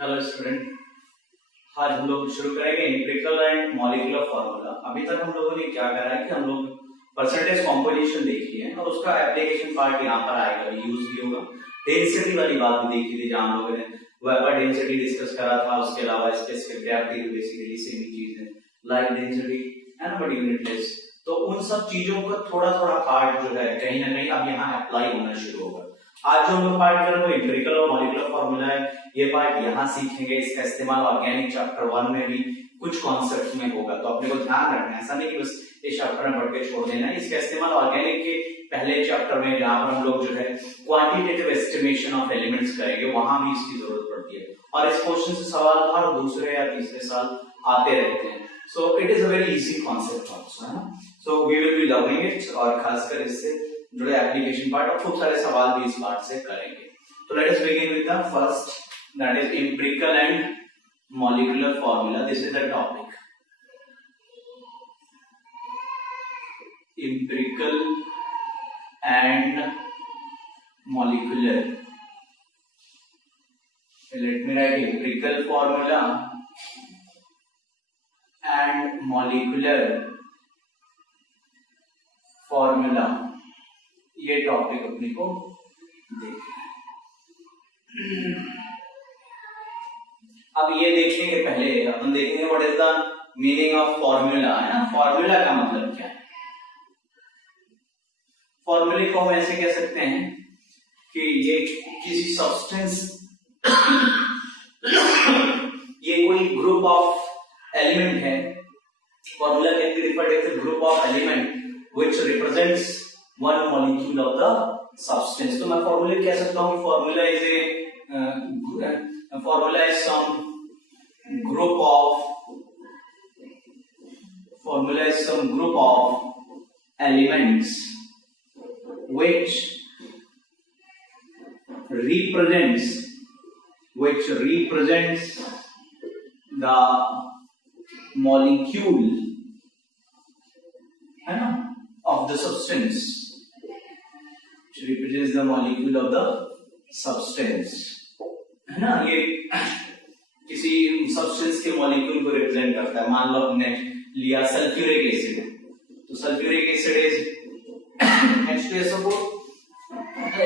Hello student, आज हम लोग शुरू करेंगे एम्पिरिकल एंड मॉलिक्यूलर फार्मूला। अभी तक हम लोगों ने क्या करा है कि हम लोग परसेंटेज कॉम्पोजिशन देखी है और उसका एप्लीकेशन पार्ट यहाँ पर आएगा, यूज भी होगा। डेंसिटी वाली बात भी देखी थी जहाँ हम लोगों ने वेपर डेंसिटी डिस्कस करा था, उसके अलावा स्पेसिफिक ग्रेविटी बेसिकली सेम चीज है, लाइट डेंसिटी है ना, बट यूनिटलेस। तो उन सब चीजों का थोड़ा थोड़ा पार्ट जो है कहीं ना कहीं अब यहाँ अप्लाई होना शुरू होगा। आज जो हम लोग पार्ट कर रहे हैं वो एम्पिरिकल और मॉलिक्यूलर फार्मूला है। ये पार्ट यहाँ सीखेंगे, इसका इस्तेमाल ऑर्गेनिक चैप्टर 1 में भी कुछ कॉन्सेप्ट में होगा, तो अपने को ध्यान रखना है। ऐसा नहीं कि बस इस चैप्टर में पढ़ के छोड़ देना है। इसका इस्तेमाल ऑर्गेनिक के पहले चैप्टर में जहां पर हम लोग जो है क्वांटिटेटिव एस्टिमेशन ऑफ एलिमेंट्स करेंगे, वहां भी इसकी जरूरत पड़ती है। और इस क्वेश्चन से सवाल हर दूसरे या तीसरे साल आते रहते हैं। So it is a very easy concept also, है ना। So we will be learning it, और खासकर इससे जुड़े एप्लीकेशन पार्ट और खूब सारे सवाल भी इस पार्ट से करेंगे। तो let us begin with the first, that is empirical and molecular formula. This is the topic, empirical and molecular. Let me right empirical formula and molecular formula, ये टॉपिक अपने को देखना है। अब ये देखने के पहले अपन देखेंगे what is the meaning of formula, है ना। फार्मूला का मतलब क्या है? फार्मूले को हम ऐसे कह सकते हैं कि ये किसी सब्सटेंस ये कोई ग्रुप ऑफ एलिमेंट है। Formula can be referred as a group of element which represents one molecule of the substance. तो मैं फॉर्मूले कह सकता हूँ कि formula is some group of elements which represents the molecule, है ना, of the substance, which represents the molecule of the substance, है ना। ये किसी सब्सटेंस के मॉलिक्यूल को रिप्रेजेंट करता है। मान लो हमने लिया सल्फ्यूरिक एसिड, तो sulphuric acid is H2SO4।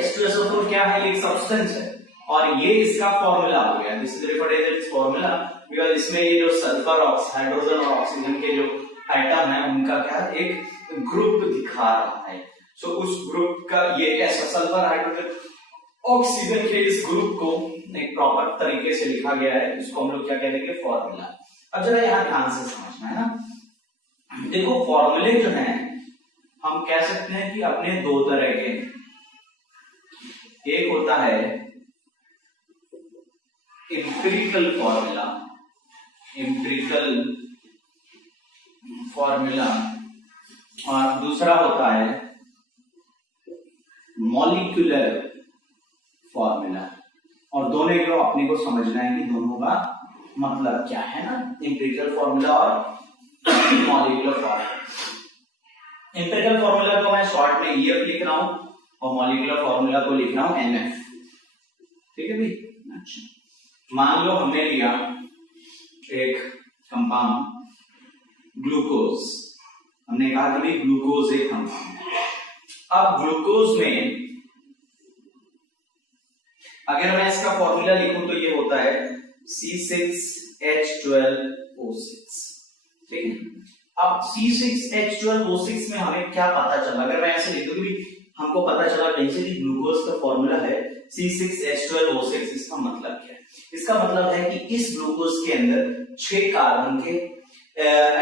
H2SO4 क्या है? एक सब्सटेंस है और ये इसका फॉर्मूला हो गया। This is referred as its formula because इसमें ये जो सल्फर, हाइड्रोजन और ऑक्सीजन के जो एटम है उनका क्या एक ग्रुप दिखा रहा है। सो उस ग्रुप का ये ऐसा सल्फर, हाइड्रोजन, ऑक्सीजन के इस ग्रुप को एक प्रॉपर तरीके से लिखा गया है, इसको हम लोग क्या कह देंगे? फॉर्मूला। अब जरा यहाँ ध्यान से समझना है ना। देखो फॉर्मूले जो हैं हम कह सकते हैं कि अपने दो तरह के, एक होता है एम्पिरिकल फॉर्मूला, और दूसरा होता है मॉलिक्यूलर फॉर्मूला। और दोनों को अपने को समझना है कि दोनों का मतलब क्या है ना, एम्पिरिकल फॉर्मूला और मॉलिक्यूलर फॉर्मूला। एम्पिरिकल फॉर्मूला को मैं शॉर्ट में EF लिख रहा हूं और मॉलिक्यूलर फॉर्मूला को लिख रहा हूं MF। ठीक है भाई। अच्छा, मान लो हमने लिया एक कंपाउंड ग्लूकोज, हमने कहा कि ग्लूकोज एक कंपाउंड। अब ग्लूकोज में अगर मैं इसका फॉर्मूला लिखूं तो ये होता है C6H12O6। ठीक है। अब C6H12O6 में हमें क्या पता चला? अगर मैं ऐसे लिख दूं कि हमको पता चला कहीं से कि ग्लूकोज का फॉर्मूला है C6H12O6, इसका मतलब क्या है? इसका मतलब है कि इस ग्लूकोज के अंदर 6 कार्बन के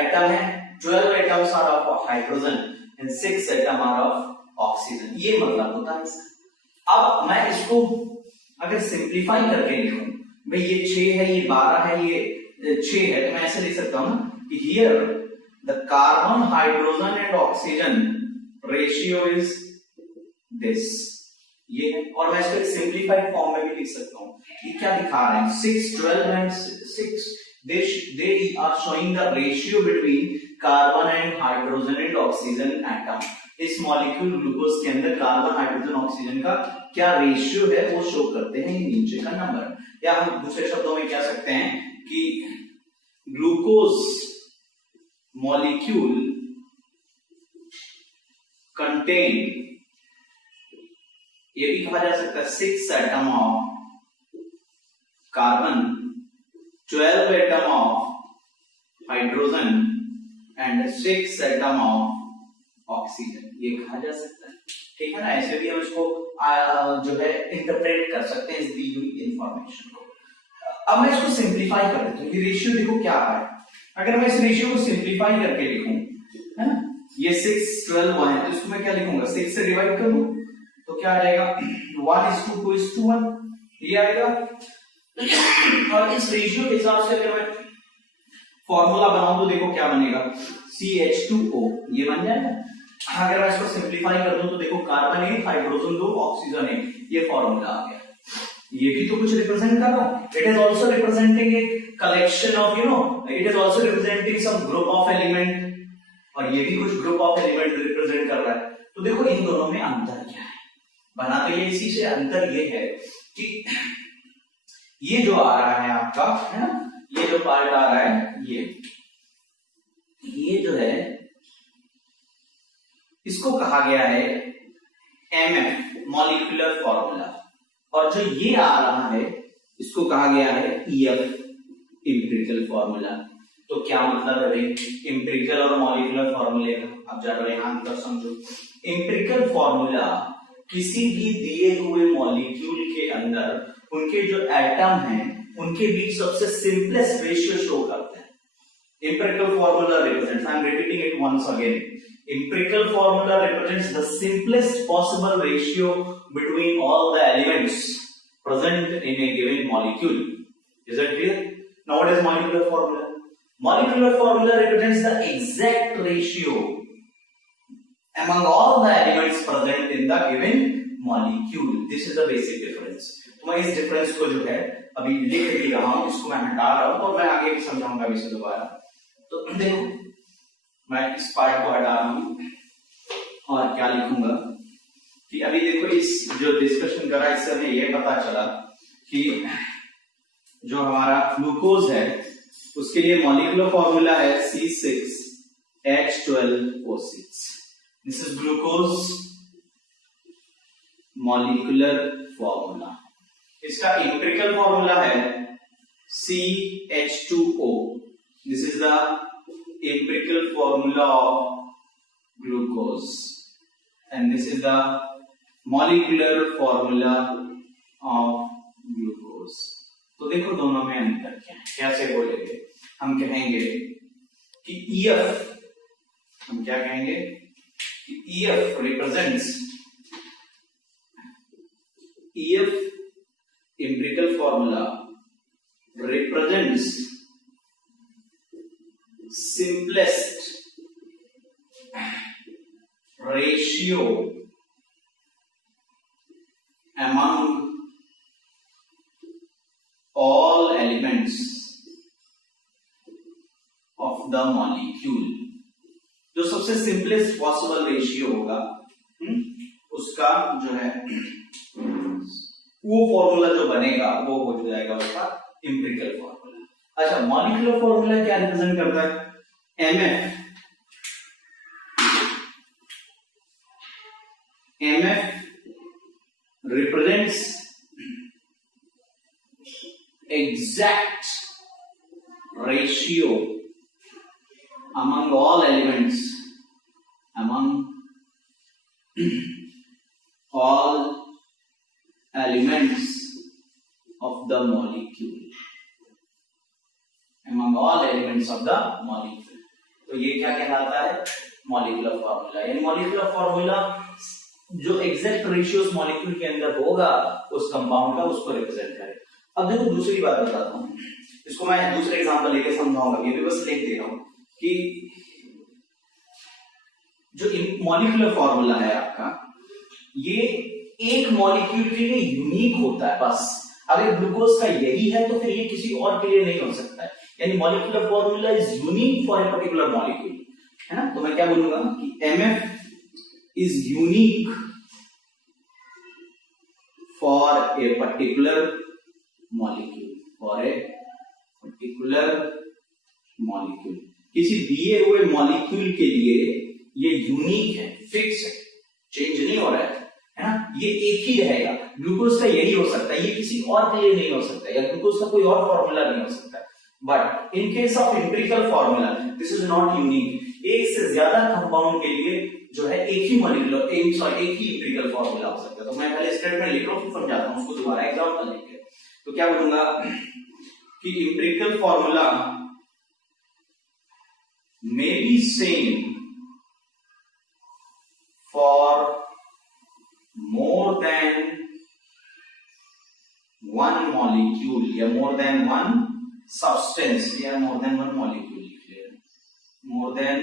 एटम है, 12 atoms are of hydrogen and 6 atom are of oxygen. ये मतलब होता है इसका। अब मैं इसको अगर सिंप्लीफाई करके लिखूं, भाई ये 6 है, ये 12 है, ये 6 है, तो मैं ऐसे लिख सकता हूं ना कि here the carbon, hydrogen and oxygen ratio is this, ये है। और मैं इसको एक सिंप्लीफाइड फॉर्म में भी लिख सकता हूं। ये क्या दिखा रहे हैं? 6, 12 and 6 they are showing the ratio between carbon and hydrogen and oxygen atom। इस मॉलिक्यूल ग्लूकोज के अंदर कार्बन, हाइड्रोजन, ऑक्सीजन का क्या रेशियो है वो शो करते हैं नीचे का नंबर। या हम दूसरे शब्दों में कह सकते हैं कि ग्लूकोज मॉलिक्यूल कंटेन, ये भी कहा जा सकता है 6 atom of carbon, 12 atom of hydrogen and 6 atom of oxygen, ये कहा जा सकता है। ठीक है ना, ऐसे भी हम इसको जो है इंटरप्रेट कर सकते हैं इस दी हुई इंफॉर्मेशन को। अब मैं इसको सिंप्लीफाई कर देता हूं। ये रेशियो देखो क्या आ रहा है, अगर मैं इस रेशियो को सिंप्लीफाई करके लिखूं, है ना, ये 6 12 है, तो इसको मैं क्या लिखूंगा, 6 से डिवाइड कर दूं तो क्या आ जाएगा 1:2:1, ये आएगा। और इस रेशियो के हिसाब से अगर मैं फॉर्मूला बनाऊं तो देखो क्या बनेगा, CH2O, ये बन जाएगा। अगर मैं इसको सिंप्लीफाई कर दूं तो देखो कार्बन 1, हाइड्रोजन 2, ऑक्सीजन 1, ये फॉर्मूला आ गया। ये भी तो कुछ रिप्रेजेंट कर रहा है। It is also representing a collection of it is also representing some group of element, और ये भी कुछ ग्रुप ऑफ एलिमेंट रिप्रेजेंट कर रहा है। तो देखो इन दोनों में अंतर क्या है, बना तो ये इसी से, अंतर ये है कि ये जो आ रहा है आपका, है ना, ये जो पार्ट आ रहा है, ये जो है इसको कहा गया है MF, मॉलिक्यूलर फॉर्मूला, और जो ये आ रहा है इसको कहा गया है EF, एम्पिरिकल फॉर्मूला। तो क्या मतलब है भाई एम्पिरिकल और मॉलिक्यूलर फॉर्मूले का? अब जरा यहां अंतर समझो। एम्पिरिकल फॉर्मूला किसी भी दिए हुए मॉलिक्यूल के अंदर उनके जो एटम हैं उनके बीच सबसे सिंपलेस्ट रेशियो शो करते हैं। Empirical formula represents, I am repeating it once again, empirical formula represents the simplest possible ratio between all the elements present in a given molecule. Is that clear? Now what is molecular formula? Molecular formula represents the exact ratio among all the elements present in the given molecule. This is the basic difference. तो मैं इस difference को जो है अभी लिख भी रहा हूं, इसको मैं हटा रहा हूं और मैं आगे भी समझाऊंगा इसे दोबारा। तो देखो मैं इस पार्ट को हटा रहा हूं और क्या लिखूंगा कि अभी देखो इस जो डिस्कशन करा इससे हमें यह पता चला कि जो हमारा ग्लूकोज है उसके लिए मॉलिक्यूलर फॉर्मूला है C6H12O6। This is glucose molecular formula. इसका एम्पिरिकल फॉर्मूला है CH2O। This is the empirical formula of glucose and this is the molecular formula of glucose। तो देखो दोनों में अंतर क्या है, कैसे बोलेंगे, हम कहेंगे कि EF, हम क्या कहेंगे कि EF represents, EF empirical formula represents simplest ratio among all elements of the molecule। जो सबसे सिंपलेस्ट पॉसिबल रेशियो होगा उसका जो है वो फॉर्मूला जो बनेगा वो हो जाएगा उसका एम्पिरिकल फॉर्मूला। अच्छा, मॉलिक्यूलर फॉर्मूला क्या रिप्रेजेंट करता है? MF represents exact ratio among all elements, among all elements of the molecule, among all elements of the molecule। तो ये क्या कहलाता है? Molecular formula. यानी मॉलिक्यूलर फॉर्मूला जो एग्जैक्ट रेशियोस मॉलिक्यूल के अंदर होगा उस कंपाउंड का, उसको रिप्रेजेंट करे। अब देखो दूसरी बात बताता हूं, इसको मैं दूसरे एग्जांपल लेके समझाऊंगा, ये भी बस लिख दे रहा हूं कि जो मॉलिक्यूलर फॉर्मूला है आपका, ये एक मॉलिक्यूल के लिए यूनिक होता है बस। अगर ग्लूकोज का यही है तो फिर ये किसी और के लिए नहीं हो सकता है। यानी molecular formula is unique for a particular molecule, है ना। तो मैं क्या बोलूंगा कि MF is unique for a particular molecule for a particular molecule. किसी दिए हुए मॉलिक्यूल के लिए ये यूनिक है, फिक्स है, चेंज नहीं हो रहा है ना, ये एक ही रहेगा। ग्लूकोज का यही हो सकता है, ये किसी और के लिए नहीं हो सकता, या ग्लूकोज का कोई और फॉर्मूला नहीं हो सकता। But in case of empirical formula this is not unique. एक से ज्यादा कंपाउंड के लिए जो है एक ही मॉलिक्यूलर एक ही एम्पिरिकल फॉर्मूला हो सकता है। तो मैं पहले स्टेटमेंट लिख रहा हूं, फिर समझाता हूं उसको दोबारा एग्जांपल लेके। तो क्या बोलूंगा कि empirical formula may be same for more than one molecule या more than one substance या more than one molecule लिख लिया, more than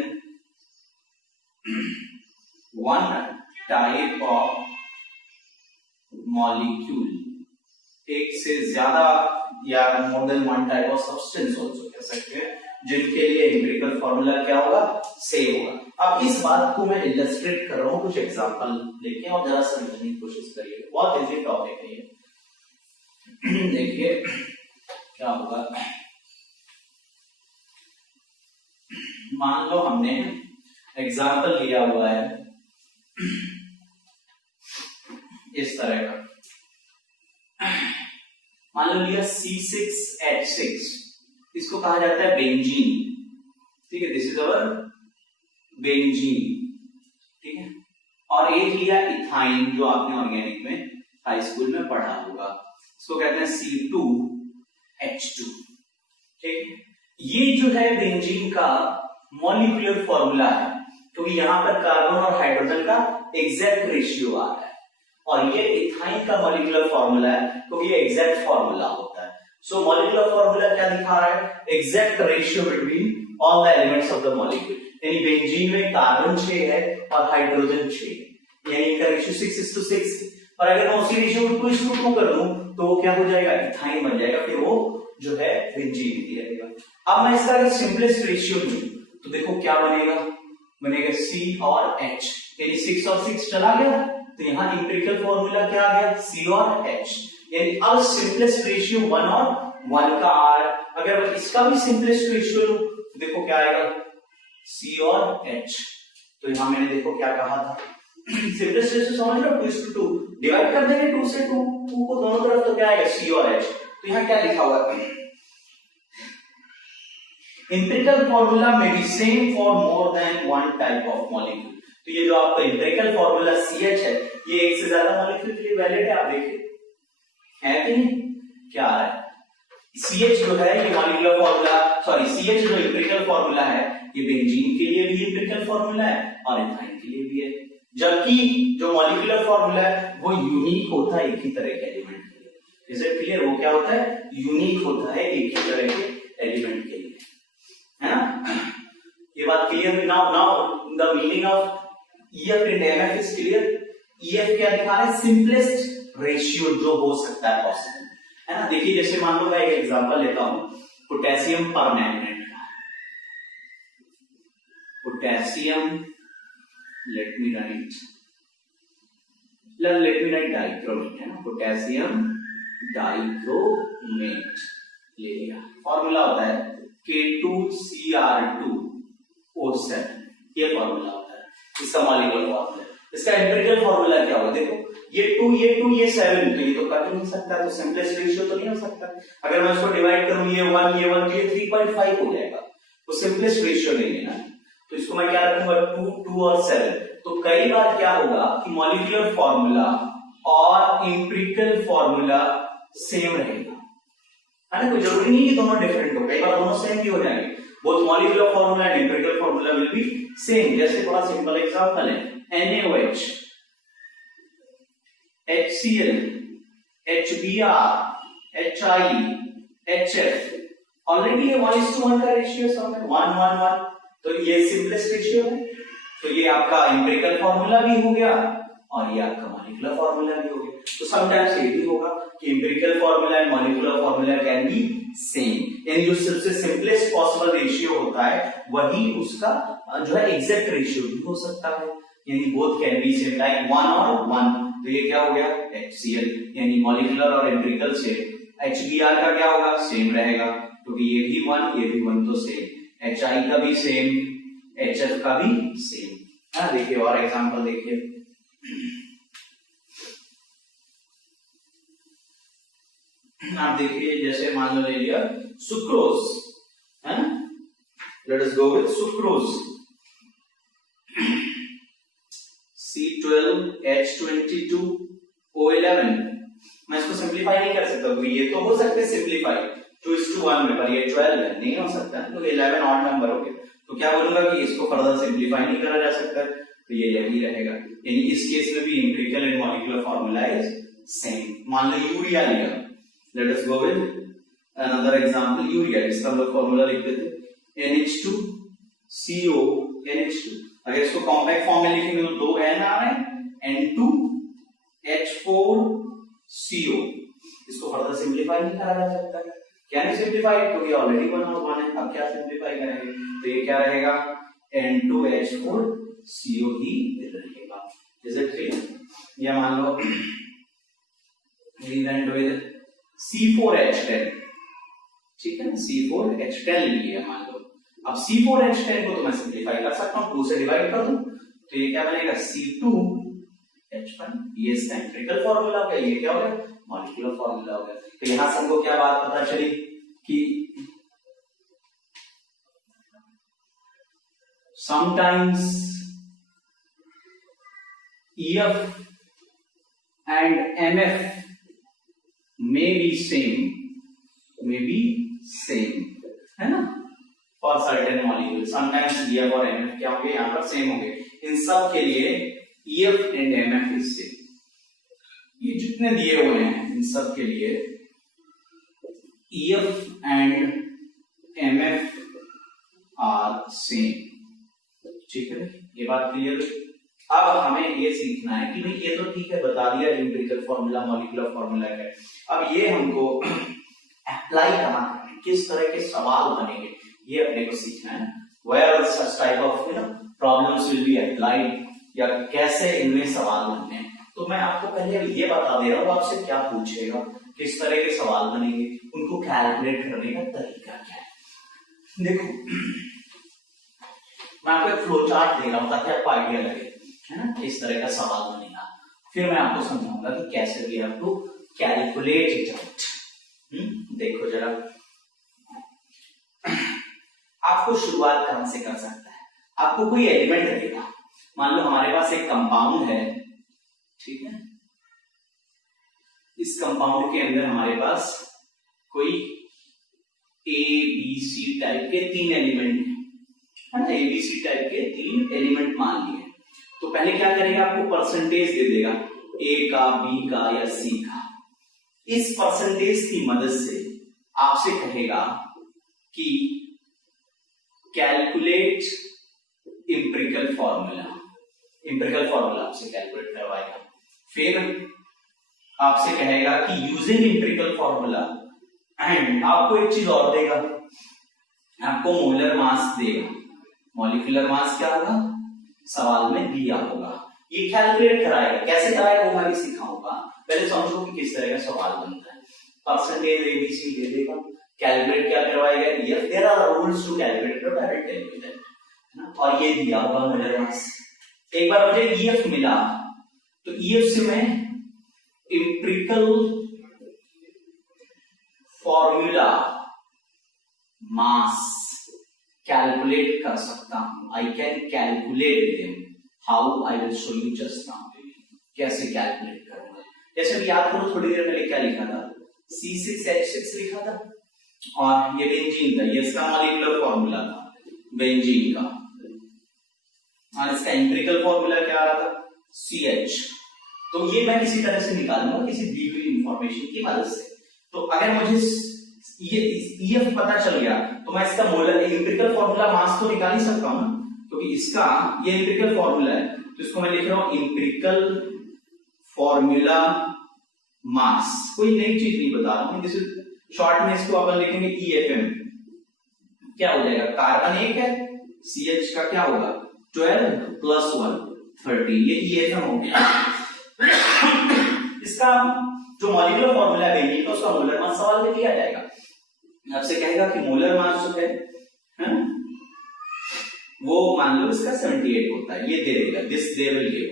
one type of molecule, एक से ज्यादा या more than one type of substance also कह सकते हैं, जिनके लिए एम्पिरिकल फॉर्मूला क्या होगा, सेम होगा। अब इस बात को मैं इलस्ट्रेट कर रहा हूं कुछ एग्जांपल लेके, और जरा समझने की कोशिश करिए, बहुत इजी टॉपिक है ये। देखिए क्या होगा, मान लो हमने एग्जांपल लिया हुआ है इस तरह का, मान लो लिया C6H6, इसको कहा जाता है बेंजीन, ठीक है, दिस इज अवर बेंजीन, ठीक है। और एक लिया इथाइन, जो आपने ऑर्गेनिक में हाई स्कूल में पढ़ा होगा, इसको कहते हैं C2H2, ठीक। ये जो है बेंजीन का मॉलिक्यूलर फॉर्मूला है, क्योंकि यहां पर कार्बन और हाइड्रोजन का एग्जैक्ट रेशियो आ रहा है, और ये इथाइन का मॉलिक्यूलर फॉर्मूला है, क्योंकि ये एग्जैक्ट फॉर्मूला होता है। सो मॉलिक्यूलर फॉर्मूला क्या दिखा रहा है, exact ratio between all the elements of the molecule, यानी बेंजीन में कार्बन 6 है और हाइड्रोजन 6 है, यानी इनका रेशियो 6:6 है। और अगर मैं उसी रेशियो को 2:2 कर दूं तो वो क्या हो जाएगा, इथाइन बन जाएगा, फिर वो जो है बेंजीन दिया। अब मैं इसका अगर सिंपलेस्ट रेशियो लूं तो देखो क्या बनेगा, बनेगा C और H, यानी 6 और 6 चला गया, तो यहाँ एम्पिरिकल फॉर्मूला क्या आ गया, C और H, यानी अब सिंपलेस्ट रेशियो 1 और 1 का आ रहा है। अगर इसका भी सिंपलेस्ट रेशियो लूं तो देखो क्या आएगा, C और H। तो यहां मैंने देखो क्या कहा था, सिंपलेस्ट रेशियो समझ लो, 2:2 डिवाइड कर देंगे 2 से 2 को दोनों तरफ, तो क्या आएगा C और H। तो यहां क्या लिखा हुआ है, एम्पिरिकल फॉर्मूला में B same for more than one type of molecule. तो ये जो आपका एम्पिरिकल फॉर्मूला CH है, ये एक से ज्यादा मॉलिक्यूल के लिए वैलिड है। आप देखिए है कि नहीं, क्या आ रहा है, CH जो है ये मॉलिक्यूलर फॉर्मूला, सॉरी CH जो एम्पिरिकल फॉर्मूला है, ये बेंजीन के लिए भी एम्पिरिकल फॉर्मूला है और इथाइन के लिए भी है, जबकि जो मॉलिक्यूलर फॉर्मूला है वो यूनिक होता है एक ही तरह के एलिमेंट के लिए। इज इट क्लियर, वो क्या होता है, यूनिक होता है एक ही तरह के एलिमेंट के लिए, है ना। ये बात क्लियर हुई। Now the meaning of EF and MF is clear. EF क्या दिखा रहा है, सिंपलेस्ट रेशियो जो हो सकता है पॉसिबल, है ना। देखिए जैसे मान लो मैं एक एग्जांपल लेता हूं पोटेशियम परमैंगनेट का, potassium let me right dichromate, है ना, पोटेशियम डाइक्रोमेट ले लिया, फॉर्मूला होता है K2Cr2O7, ये फॉर्मूला होता है इसका मॉलिक्यूलर फॉर्मूला। इसका एम्पिरिकल फॉर्मूला क्या होगा, देखो ये 2 ये 2 ये 7, तो ये तो कट नहीं सकता, तो सिंपलेस्ट रेशियो तो नहीं हो सकता। अगर मैं इसको डिवाइड करूं ये 1 ये 1, तो ये 3.5 हो जाएगा, तो सिंपलेस्ट रेशियो नहीं लेना, तो इसको मैं क्या रखूंगा 2 और 7। तो कई बार क्या होगा कि मॉलिक्यूलर फॉर्मूला और एम्पिरिकल फॉर्मूला सेम रहेगा, है ना, कोई जरूरी नहीं कि दोनों डिफरेंट हो, कई बार दोनों सेम भी हो जाएंगे। Both molecular formula and empirical formula will be same. जैसे थोड़ा सिंपल एग्जांपल है NaOH, HCl, HBr, HI, HF, already ये 1:1 का रेशियो है, सब में 1 1 1, तो ये सिंपलेस्ट रेशियो है। तो ये आपका एम्पिरिकल फॉर्मूला भी हो गया और ये आपका मॉलिक्यूलर फॉर्मूला भी हो गया। तो समटाइम्स ये भी होगा कि empirical formula and molecular formula can be same, यानी जो सबसे सिंपलेस्ट पॉसिबल रेशियो होता है वही उसका जो है एग्जैक्ट रेशियो भी हो सकता है, यानी both can be same, like 1 और 1। तो ये क्या हो गया HCl, यानी मॉलिक्यूलर और एम्पिरिकल से HBr का क्या होगा, सेम रहेगा क्योंकि ये भी 1 तो सेम, HI का भी सेम, HF का भी सेम है। देखिए और एग्जांपल देखिए, आप देखिए जैसे मान लो ले लिया सुक्रोज है, late us go with sucrose C12H22O11। मैं इसको सिंप्लीफाई नहीं कर सकता क्योंकि ये तो हो सकता है सिंप्लीफाई 2:1 में, पर ये 12 है, नहीं हो सकता तो 11 ऑड नंबर हो गया, तो क्या बोलूंगा कि इसको फर्दर सिंप्लीफाई नहीं करा जा सकता, तो ये यही रहेगा। यानी इस केस में भी empirical and molecular formula is same. मान लो यूरिया लिया, late us go with another example, urea, इसका हम लोग फार्मूला लिख देते हैं NH2CO NH2। अगर इसको कॉम्पैक्ट फॉर्म में लिखेंगे तो 2 N आ रहे हैं, N2H4CO। इसको फर्दर सिंप्लीफाई नहीं करा जा सकता है, क्या नहीं सिंप्लीफाई, क्योंकि ऑलरेडी 1 और 1 है, अब क्या सिंप्लीफाई करेंगे, तो ये क्या रहेगा N2H4CO ही रहेगा। Is it clear? या मान लो रीवेंट विद C4H10, ठीक है, C4H10 लिया मान लो। अब C4H10 को तो मैं सिंप्लीफाई कर सकता हूं, 2 से डिवाइड कर दूं, तो ये क्या बनेगा C2H1। ये इसका एम्पिरिकल फार्मूला हो गया, ये क्या हो गया, मॉलिक्यूलर फार्मूला हो गया। तो यहां से हमको क्या बात पता चली कि sometimes EF and MF may be same, है ना, for certain molecules। sometimes EF और MF क्या होंगे, यहाँ पर सेम होंगे। इन सब के लिए EF and MF is same। ये जितने दिए हुए हैं इन सब के लिए EF and MF are same, ठीक है, ये बात क्लियर। अब हमें ये सीखना है कि भाई ये तो ठीक है, बता दिया एम्पिरिकल फार्मूला मॉलिक्यूलर फार्मूला क्या है, अब ये हमको अप्लाई करना है, किस तरह के सवाल बनेंगे ये अपने को सीखना है। Where such type of problems will be applied, या कैसे इनमें सवाल बनने हैं। तो मैं आपको पहले ये बता दे रहा हूँ आपसे क्या पूछेगा, किस तरह के सवाल बनेंगे, उनको कैलकुलेट करने का तरीका क्या है। देखो मैं आपको एक फ्लो चार्ट दे रहा हूं ताकि आपको आइडिया लगे, है ना, किस तरह का सवाल बनेगा, फिर मैं आपको समझाऊंगा कि कैसे भी आपको कैलकुलेट इट आउट। देखो जरा, आपको शुरुआत कहां से कर सकता है, आपको कोई एलिमेंट देगा, मान लो हमारे पास एक कंपाउंड है, ठीक है, इस कंपाउंड के अंदर हमारे पास कोई ABC टाइप के 3 एलिमेंट है ना, ABC टाइप के 3 एलिमेंट मान लिए। तो पहले क्या करेगा, आपको परसेंटेज दे देगा A का, B का या C का। इस परसेंटेज की मदद से आपसे कहेगा कि calculate empirical formula, empirical formula आपसे कैलकुलेट करवाएगा। फिर आपसे कहेगा कि यूजिंग एम्पिरिकल फार्मूला, एंड आपको एक चीज और देगा, आपको मोलर मास देगा। मॉलिक्यूलर मास क्या होगा, सवाल में दिया होगा, ये कैलकुलेट कराएगा। कैसे कराएगा वो मैं भी सिखाऊंगा, पहले समझो कि किस तरह का सवाल बनता है। परसेंटेज ABC दे देगा, कैलकुलेट क्या करवाएगा, EF, there are rules to calculate, but I will tell you that. और ये दिया होगा मोलर मास। एक बार मुझे EF मिला तो EF से मैं एम्पिरिकल फॉर्मूला मास कैलकुलेट कर सकता हूं। I can calculate them, how I will show you just now, कैसे कैलकुलेट करूंगा। जैसे भी याद करो, थोड़ी देर पहले क्या लिखा था, C6H6 लिखा था, और ये बेंजीन था, ये इसका मॉलिक्यूलर फॉर्मूला था बेंजीन का, और इसका एम्पिरिकल फॉर्मूला क्या आ रहा था, CH। तो ये मैं किसी तरह से निकालूंगा, किसी दी हुई इंफॉर्मेशन की मदद से। तो अगर मुझे ये EF पता चल गया तो मैं इसका मोलर एम्पिरिकल फॉर्मूला मास तो निकाल ही सकता हूं ना, क्योंकि इसका ये एम्पिरिकल फॉर्मूला है, तो इसको मैं लिख रहा हूं एम्पिरिकल फॉर्मूला मास। कोई नई चीज नहीं बता रहा हूं, जैसे शॉर्ट में इसको अपन लिखेंगे EFM। क्या हो जाएगा, कार्बन 1 है, CH का क्या होगा 12 + 1 30, ये EFM हो गया। इसका जो मॉलिक्यूलर फॉर्मूला है बेंजीन का उसका मोलर मास सवाल में किया जाएगा। आपसे कहेगा कि मोलर मास जो है वो मान लो इसका 78 होता है, ये दे देगा, दिस दे विल गिव,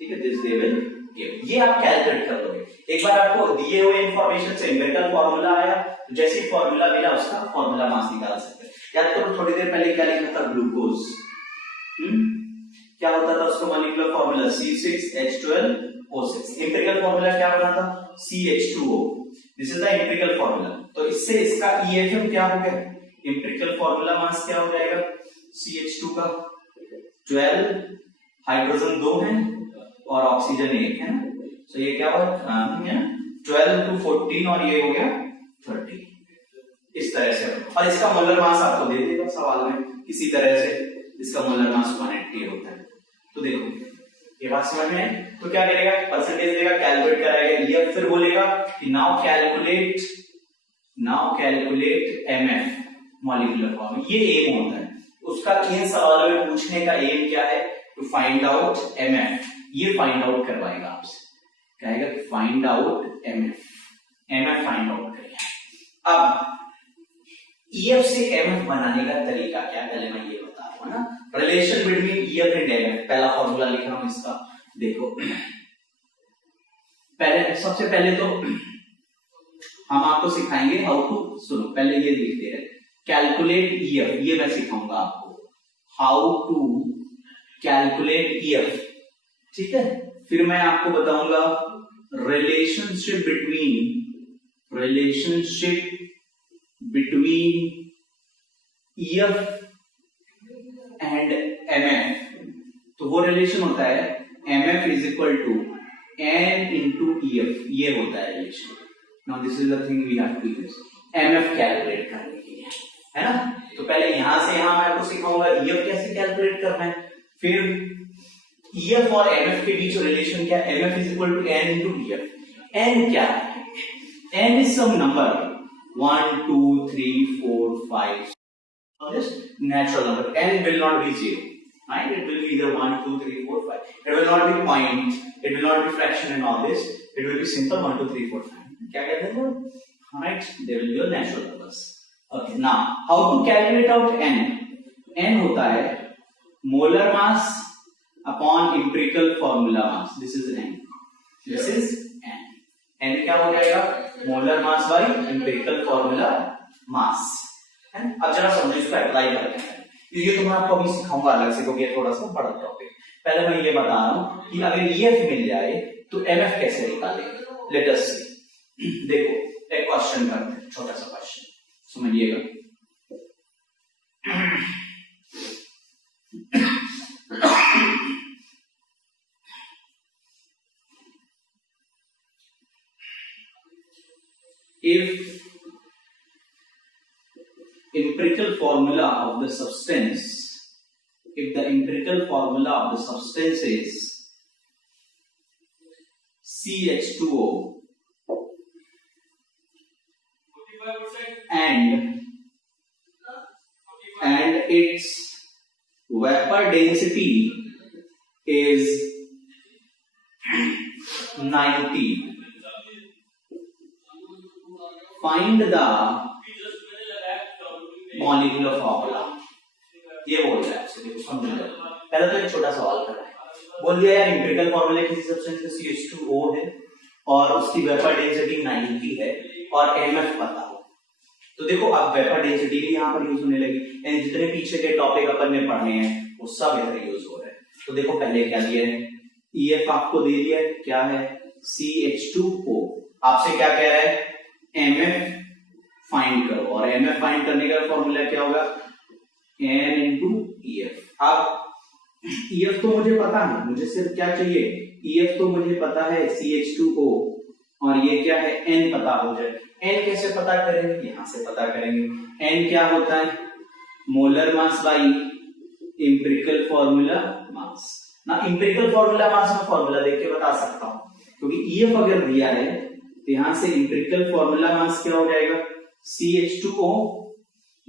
ठीक है, दिस दे विल गिव, ये आप कैलकुलेट कर लोगे। एक बार आपको दिए हुए इंफॉर्मेशन से एम्पिरिकल फॉर्मूला आया, तो जैसे ही फॉर्मूला मिला उसका फॉर्मूला मास निकाल सकते हैं। याद करो थोड़ी देर पहले क्या लिखा था, ग्लूकोज, क्या होता था उसका molecular formula C6H12O6, empirical formula क्या बना था CH2O, this is the empirical formula. तो इससे इसका EFM क्या हो गया, एम्पिरिकल फॉर्मूला मास क्या हो जाएगा CH2 का 12, हाइड्रोजन 2 है और ऑक्सीजन 1 है ना, तो ये क्या हुआ 12 to 14 और ये हो गया 30, इस तरह से। और इसका मोलर मास आपको दे देगा सवाल में किसी तरह से, इसका मोलर मास 180 होता है। तो देखो ये बात समझ में है, तो क्या करेगा, परसेंटेज देगा, कैलकुलेट कराएगा, ये फिर बोलेगा कि now calculate MF molecular formula, ये एम होता है उसका। इन सवालों में पूछने का एम क्या है, टू फाइंड आउट MF, ये फाइंड आउट करवाएगा आपसे, कहेगा find out MF find out करेगा। अब EF से MF बनाने का तरीका क्या, पहले मैं ये बता रहा हूं ना, relation between EF and MF, पहला फॉर्मूला लिख रहा हूं इसका, देखो पहले सबसे पहले तो हम आपको सिखाएंगे हाउ टू, सुनो पहले ये लिखते हैं कैलकुलेट EF, ये मैं सिखाऊंगा आपको हाउ टू कैलकुलेट EF, ठीक है। फिर मैं आपको बताऊंगा relationship between EF and MF, तो वो रिलेशन होता है MF is equal to N into EF, ये होता है relation. Now this is the thing we have to use MF calculate करने के लिए, है ना। तो पहले यहां से यहां मैं आपको सिखाऊंगा EF कैसे कैलकुलेट करना है, फिर EF और MF के बीच रिलेशन क्या है, MF is equal to N into EF। N क्या है, N is some number 1 2 3 4 5, this natural number. N will not be 0, right? It will be either 1 2 3 4 5. It will not be point, it will not be fraction and all this, it will be simple 1 2 3 4 5. क्या कहते हैं, right? They will be your natural numbers. Okay, now how to calculate out N? N होता है molar mass upon empirical formula mass. This is N. This is N. N क्या हो जाएगा, molar mass by empirical formula mass. अब जरा समझो इसको apply करते हैं, ये तो मैं आपको अभी सिखाऊंगा अलग से क्योंकि ये थोड़ा सा बड़ा टॉपिक। पहले मैं ये बता रहा हूं कि अगर EF मिल जाए तो MF कैसे निकालेंगे। लेट अस सी, देखो एक क्वेश्चन करते हैं, छोटा सा क्वेश्चन समझिएगा। If empirical formula of the substance, if the empirical formula of the substance is CH2O and its vapor density is 90, find the molecular formula. ये बोल रहा है आपसे, देखो समझ लो। पहले तो एक छोटा सवाल कर रहा है, बोल दिया यार एम्पिरिकल फॉर्मूला किसी सब्सटेंस का CH2O है और उसकी वेपर डेंसिटी 90 है और MF पता हो। तो देखो अब वेपर डेंसिटी भी यहाँ पर यूज होने लगी, यानी जितने पीछे के टॉपिक अपन ने पढ़े हैं वो सब इधर यूज हो रहे हैं। तो देखो पहले क्या दिया है, EF आपको दे दिया है, क्या है CH2O, आपसे क्या कह रहा है MF फाइंड करो, और MF फाइंड करने का फॉर्मूला क्या होगा N इंटू EF। अब EF तो मुझे पता है, मुझे सिर्फ क्या चाहिए, EF तो मुझे पता है CH2O और ये क्या है N पता हो जाए। N कैसे पता करेंगे, यहां से पता करेंगे। N क्या होता है, molar mass by empirical formula mass. ना एम्पिरिकल फॉर्मूला मास में फॉर्मूला देख के बता सकता हूं, क्योंकि EF अगर दिया है तो यहां से एम्पिरिकल फॉर्मूला मास क्या हो जाएगा CH2O,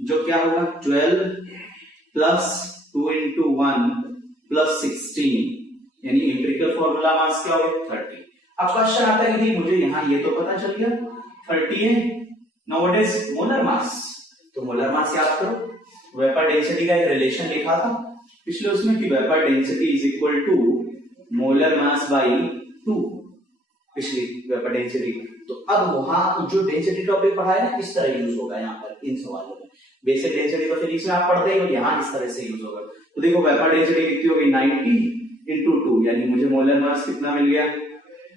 जो क्या होगा 12 प्लस 2 इंटू 1 प्लस 16, यानी एम्पिरिकल फॉर्मूला मास क्या होगा 30। अब क्वेश्चन आता है कि मुझे यहाँ ये तो पता चल गया 30 है, now what is molar mass, तो मोलर मास याद करो, वेपर डेंसिटी का एक रिलेशन लिखा था पिछले उसमें कि vapour density is equal to molar mass by 2, पिछली वेपर डेंसिटी। तो अब वहां जो डेंसिटी टॉपिक पढ़ा है ना इस तरह यूज होगा यहाँ पर इन सवालों में, बेसिक डेंसिटी तो फिजिक्स में आप पढ़ते ही हो, यहाँ इस तरह से यूज होगा। तो देखो वेपर डेंसिटी कितनी होगी 90 इंटू 2, यानी मुझे मोलर मास कितना मिल गया,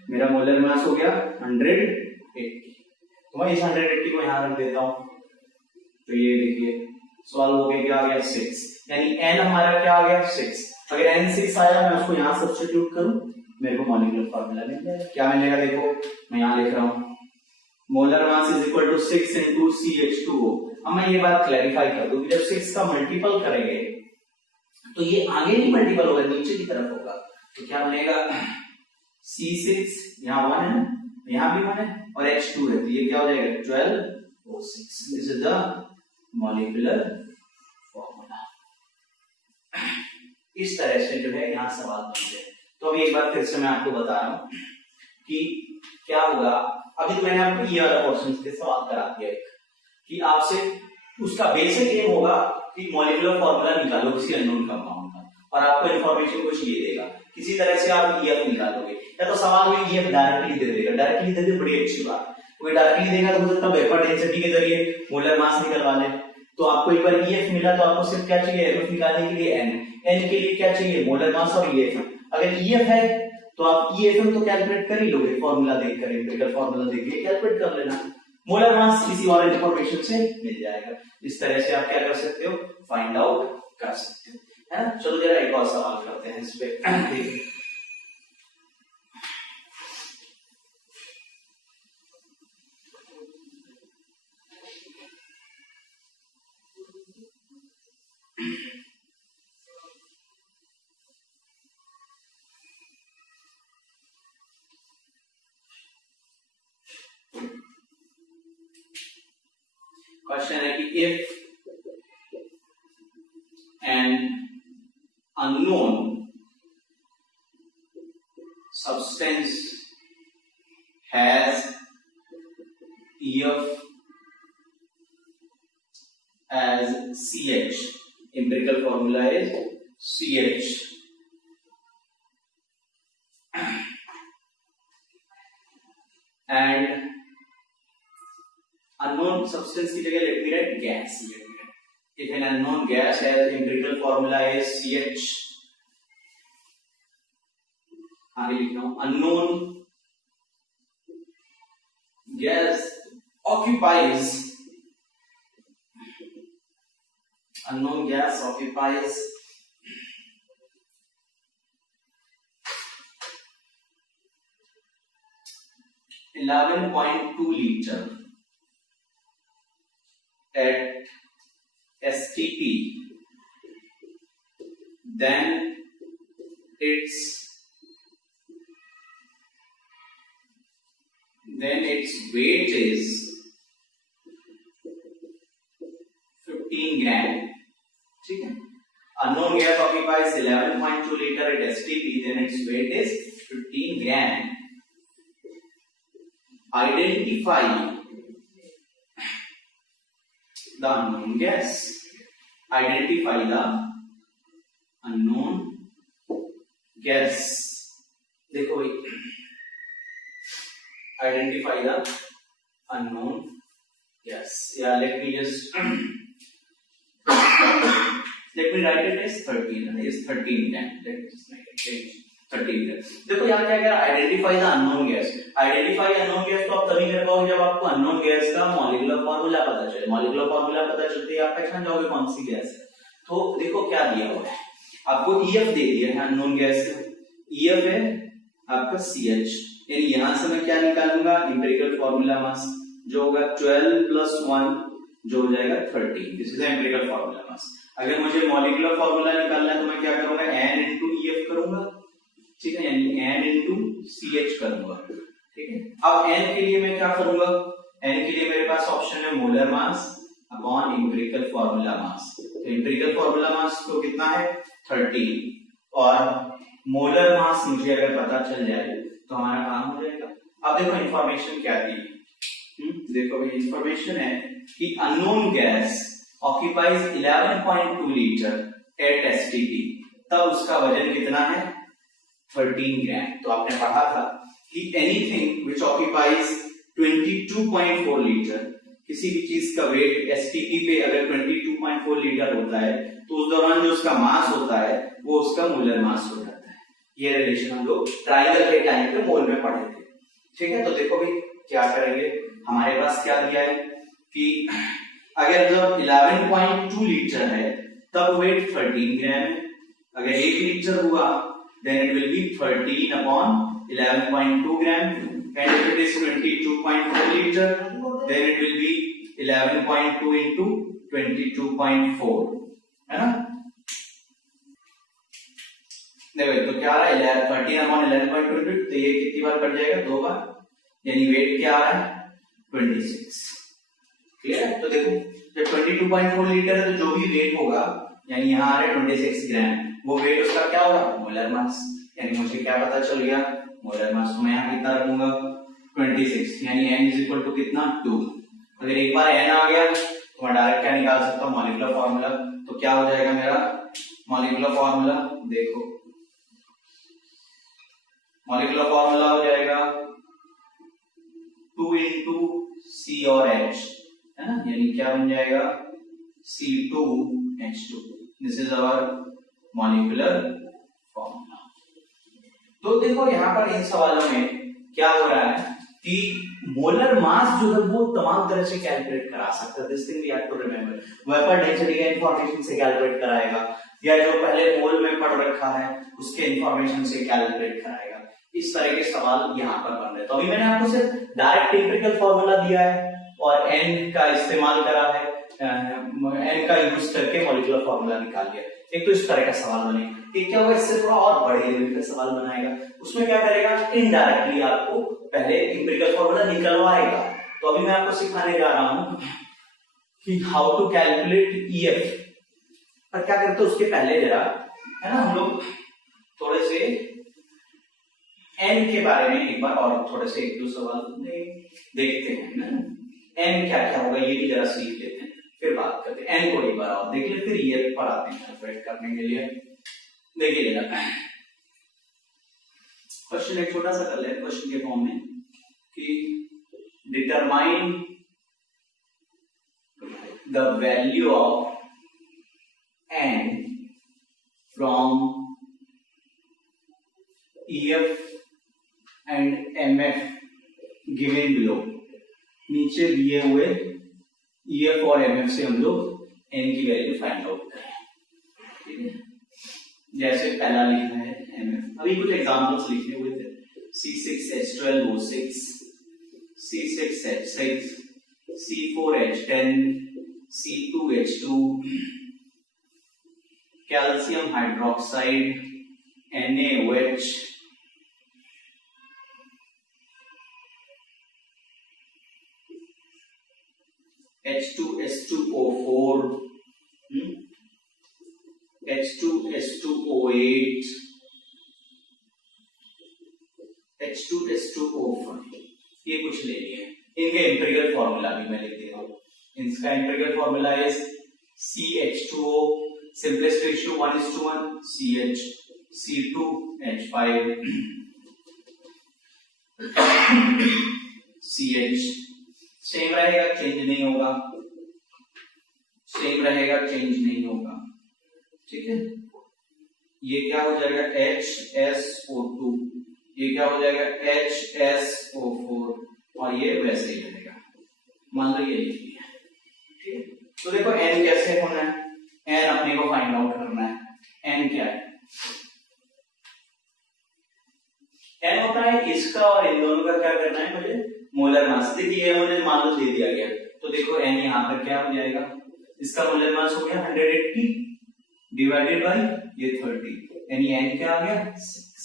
मेरा मोलर मास हो गया 180। तो मैं इस 180 को यहाँ रख देता हूँ, तो ये देखिए सॉल्व हो गया, क्या आ गया 6, यानी n हमारा क्या आ गया 6। अगर n 6 आया मैं उसको यहाँ सब्स्टिट्यूट करूं, मेरे को मॉलिक्यूलर फार्मूला मिल जाएगा। क्या मिलेगा देखो मैं यहाँ लिख रहा हूँ, molar mass is equal to 6 into CH2O। अब मैं ये बात क्लैरिफाई कर दूं, जब 6 का मल्टीपल करेंगे तो ये आगे नहीं मल्टीपल होगा, नीचे की तरफ होगा, तो क्या बनेगा C6, यहाँ 1 है ना, यहाँ भी 1 है और H2 है, तो ये क्या हो जाएगा 12O6। This is the molecular formula. इस तरह से जो है यहाँ सवाल बनते हैं। तो अभी एक बार फिर से मैं आपको बता रहा हूँ कि क्या होगा। अभी तो मैंने आपको ये वाला क्वेश्चन के सवाल करा दिया कि आपसे उसका बेसिक एम होगा कि मॉलिक्यूलर फॉर्मूला निकालो किसी अननोन कंपाउंड का, और आपको इन्फॉर्मेशन कुछ ये देगा, किसी तरह से आप EF निकालोगे, या तो सवाल में EF डायरेक्टली दे देगा, डायरेक्टली दे दे बड़ी अच्छी बात, कोई डायरेक्टली देगा तो हो सकता है वेपर डेंसिटी के जरिए मोलर मास निकलवा ले। तो आपको एक बार EF मिला तो आपको सिर्फ क्या चाहिए, एफ निकालने के लिए n के लिए क्या चाहिए मोलर मास और EF। अगर EF है तो आप EFM तो कैलकुलेट कर ही लोगे, फॉर्मूला देखकर, इंटीग्रल फॉर्मूला देखिए कैलकुलेट कर लेना, मोलर मास किसी और इंफॉर्मेशन से मिल जाएगा। इस तरह से आप क्या कर सकते हो, फाइंड आउट कर सकते हो, है ना। चलो जरा एक और सवाल करते हैं इस पे। क्वेश्चन है कि if an unknown substance has EF as CH, empirical formula is CH, and unknown substance की जगह let me write gas. If an unknown gas has empirical formula is CH, आगे लिख रहा हूं, unknown gas occupies 11.2 liter at STP, then its weight is 15 gram. ठीक है, unknown gas occupies 11.2 liter at STP, then its weight is 15 gram. Identify the unknown gas. Identify the unknown gas. देखो भाई, identify the unknown gas. Yeah, let me write it as 13. Is 13 then. Let me just make it change 13. देखो यहाँ क्या कह रहा है, identify the unknown gas. Identify unknown gas तो आप तभी कर पाओगे जब आपको अननोन गैस का मॉलिक्यूलर फॉर्मूला पता चले। मॉलिक्यूलर फॉर्मूला पता चलते ही आप पहचान जाओगे कौन सी गैस है। तो देखो क्या दिया हुआ है आपको, EF दे दिया है अननोन गैस का, EF है आपका CH, यानी यहां से मैं क्या निकालूंगा, इंपेरिकल फॉर्मूला मास जो होगा 12 + 1 जो हो जाएगा 13। This is empirical formula mass. अगर मुझे मॉलिक्यूलर फॉर्मूला निकालना है तो मैं क्या करूंगा, n × EF करूंगा, ठीक है, यानी n × CH करूंगा, ठीक है। अब n के लिए मैं क्या करूंगा, n के लिए मेरे पास ऑप्शन है molar mass upon empirical formula mass. तो एम्पिरिकल फॉर्मूला मास तो कितना है 13, और मोलर मास मुझे अगर पता चल जाए तो हमारा काम हो जाएगा। अब देखो इंफॉर्मेशन क्या दी, देखो भाई इंफॉर्मेशन है कि unknown gas occupies 11.2 litre at STP, तब उसका वजन कितना है 13 ग्राम। तो आपने पढ़ा था कि एनीथिंग विच ऑक्यूपाइज 22.4 लीटर, किसी भी चीज का वेट एसटीपी पे अगर 22.4 लीटर होता है तो उस दौरान जो उसका मास होता है वो उसका मोलर मास हो जाता है। ये रिलेशन हम लोग ट्रायंगल के टाइम पे मोल में पढ़े थे, ठीक है। तो देखो भाई क्या करेंगे, हमारे पास क्या दिया है कि अगर जब 11.2 लीटर है तब वेट 13 ग्राम है। अगर 1 लीटर हुआ then it will be 13 upon 11.2 gram, and if it is 22.4 liter then it will be 11.2 into 22.4, है ना। देखो तो क्या आ रहा है 13 upon 11.2, तो ये कितनी बार कट जाएगा 2 बार, यानी वेट क्या आ रहा है 26। क्लियर है। तो देखो जब 22.4 लीटर है तो जो भी वेट होगा, यानी यहाँ आ रहा है 26 ग्राम, वो वेट उसका क्या होगा मोलर मास। यानी मुझे क्या पता चल गया मोलर मास, तो मैं यहाँ कितना रखूंगा 26, यानी n इज इक्वल टू कितना 2। अगर एक बार n आ गया तो मैं डायरेक्ट क्या निकाल सकता हूँ मॉलिक्यूलर फॉर्मूला। तो क्या हो जाएगा मेरा मॉलिक्यूलर फॉर्मूला, देखो मॉलिक्यूलर फॉर्मूला हो जाएगा 2 into C और H, है ना, यानी क्या बन जाएगा C2H2। This is our molecular formula. तो देखो यहाँ पर इन सवालों में क्या हो रहा है कि मोलर मास जो है वो तमाम तरह से कैलकुलेट करा सकता है। This thing we have to remember. Vapour density का इंफॉर्मेशन से कैलकुलेट कराएगा, या जो पहले मोल में पढ़ रखा है उसके इंफॉर्मेशन से कैलकुलेट कराएगा। इस तरह के सवाल यहाँ पर बन रहे। तो अभी मैंने आपको सिर्फ डायरेक्ट एम्पिरिकल फॉर्मूला दिया है और n का इस्तेमाल करा है, n का यूज करके मॉलिक्यूलर फॉर्मूला निकाल लिया। एक तो इस तरह का सवाल बनेगा। एक क्या होगा, इससे थोड़ा और बड़े लेवल का सवाल बनाएगा। उसमें क्या करेगा, इनडायरेक्टली आपको पहले एम्पिरिकल फॉर्मूला निकलवाएगा। तो अभी मैं आपको सिखाने जा रहा हूं कि हाउ टू कैलकुलेट ईएफ। पर क्या करते हैं उसके पहले जरा, है ना, हम लोग थोड़े से एन के बारे में एक बार और थोड़े से एक दो सवाल देखते हैं ना। एन क्या क्या होगा ये भी जरा सीख लेते हैं, फिर बात करते हैं। एन को एक बार और देख ले, फिर ईएफ पर आते हैं कैलकुलेट करने के लिए। देखिए जरा क्वेश्चन एक छोटा सा कर ले क्वेश्चन के फॉर्म में कि determine the value of N from EF and MF given below. नीचे दिए हुए EF और MF से हम लोग n की वैल्यू फाइंड आउट करें, ठीक है। जैसे पहला लिखा है MF, अभी कुछ एग्जांपल्स लिखे हुए थे। C6H12O6, C6H6, C4H10, C2H2, calcium hydroxide, NaOH, H2S2O4, H2S2O8, H2S2O5, ये कुछ ले लिए। इनके एम्पिरिकल फॉर्मूला भी मैं लिख दे रहा हूं। इनका empirical formula is CH2O, simplest ratio 1:1, CH, C2H5, CH same रहेगा, चेंज नहीं होगा, सेम रहेगा, चेंज नहीं होगा, ठीक है। ये क्या हो जाएगा HSO2, ये क्या हो जाएगा HSO4, और ये वैसे ही रहेगा। मान लो ये लिख लिया, ठीक है। तो देखो n कैसे होना है, n अपने को फाइंड आउट करना है। n क्या है, n होता है इसका और इन दोनों का क्या करना है मुझे, मोलर मास। देखिए मुझे मान लो दे दिया गया, तो देखो n यहाँ पर क्या हो जाएगा, इसका मोलर मास हो गया 180 डिवाइडेड बाय ये 30, यानी n क्या आ गया 6,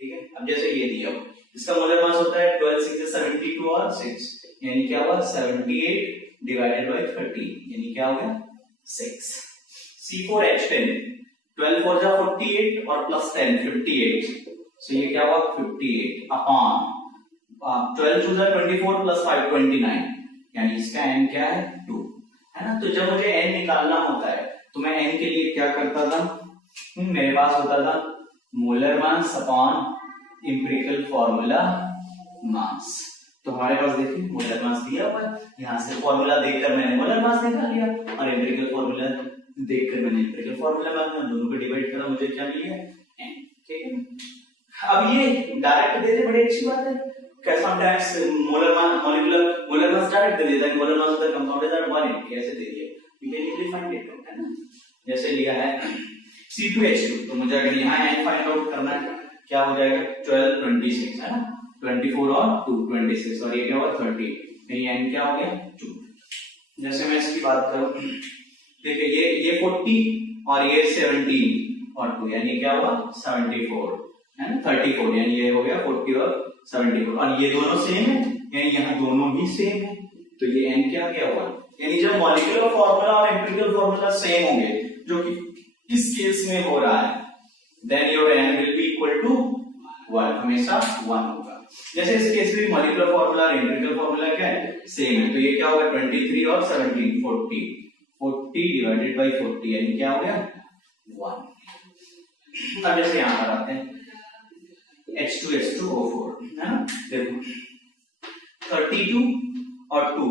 ठीक है। अब जैसे ये दिया हो, इसका मोलर मास होता है 12 6 72 और 6, यानी क्या हुआ 78 डिवाइडेड बाय 30, यानी क्या हो गया 6। C4H10 12 4 जा 48 और प्लस 10 58, सो ये क्या हुआ 58 अपॉन 12 टू 24 प्लस 5 29, यानी इसका n क्या है 2 है ना। तो जब मुझे n निकालना होता है तो मैं n के लिए क्या करता था, मेरे पास होता था molar mass upon empirical formula mass. तो हमारे पास देखिए मोलर मास दिया हुआ है, यहाँ से फॉर्मूला देखकर मैंने मोलर मास निकाल लिया और एम्पिरिकल फॉर्मूला देखकर मैंने एम्पिरिकल फॉर्मूला निकाला, दोनों को डिवाइड करा, मुझे क्या मिल गया n। ठीक है, अब ये डायरेक्ट देते बड़ी अच्छी बात है, समटाइम्स मोलर मास डायरेक्ट दे देता है, molar mass of the compound is 1 कैसे दे दिया, we can easily find it, है ना। जैसे लिया है C2H2, तो मुझे अगर यहाँ n फाइंड आउट करना है क्या हो जाएगा 12 26 है ना, 24 और 2 26 और ये क्या हुआ 30, यानी n क्या हो गया 2। जैसे मैं इसकी बात करूं, देखिए ये 40 और ये 17 और 2 यानी क्या हुआ 74 है ना, 34 यानी ये हो गया 40 और 74 और ये दोनों सेम है, यानी यहाँ दोनों ही सेम है, तो ये n क्या गया हुआ, यानी जब मॉलिक्यूलर फार्मूला और एम्पिरिकल फार्मूला सेम होंगे, जो कि इस केस में हो रहा है, then your n will be equal to 1, हमेशा 1 होगा। जैसे इस केस में मॉलिक्यूलर फार्मूला और एम्पिरिकल फार्मूला क्या है सेम है, तो ये क्या होगा 23 और 17 40 डिवाइडेड बाय 40 यानी क्या हो गया 1। अब जैसे यहां पर आते हैं H2SO4 है ना, देखो 32 और 2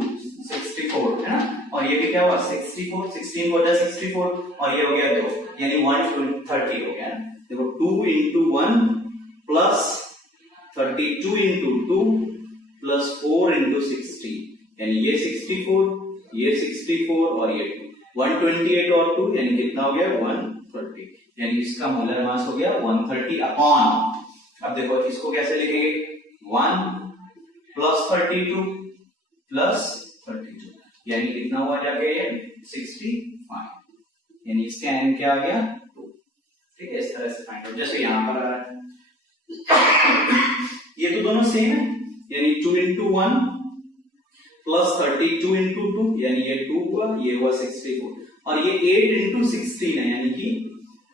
64 है ना, और ये भी क्या हुआ 64 16 को 64 और ये हो गया 2 यानी 130 हो गया ना। देखो 2 into 1 plus 32 into 2 plus 4 into 60 यानी ये 64 ये 64 और ये 128 और 2 यानी कितना हो गया 130, यानी इसका मोलर मास हो गया 130 अपॉन, अब देखो इसको कैसे लिखेंगे 1 प्लस 32 प्लस 32 यानी कितना हुआ जाके ये 65, यानी इसका n क्या आ गया 2। ठीक है, इस तरह से फाइंड आउट, जैसे यहां पर आ रहा है ये तो दोनों सेम है, यानी 2 into 1 प्लस 32 into 2 यानी ये 2 हुआ, ये हुआ 64 और ये 8 into 16 है, यानी कि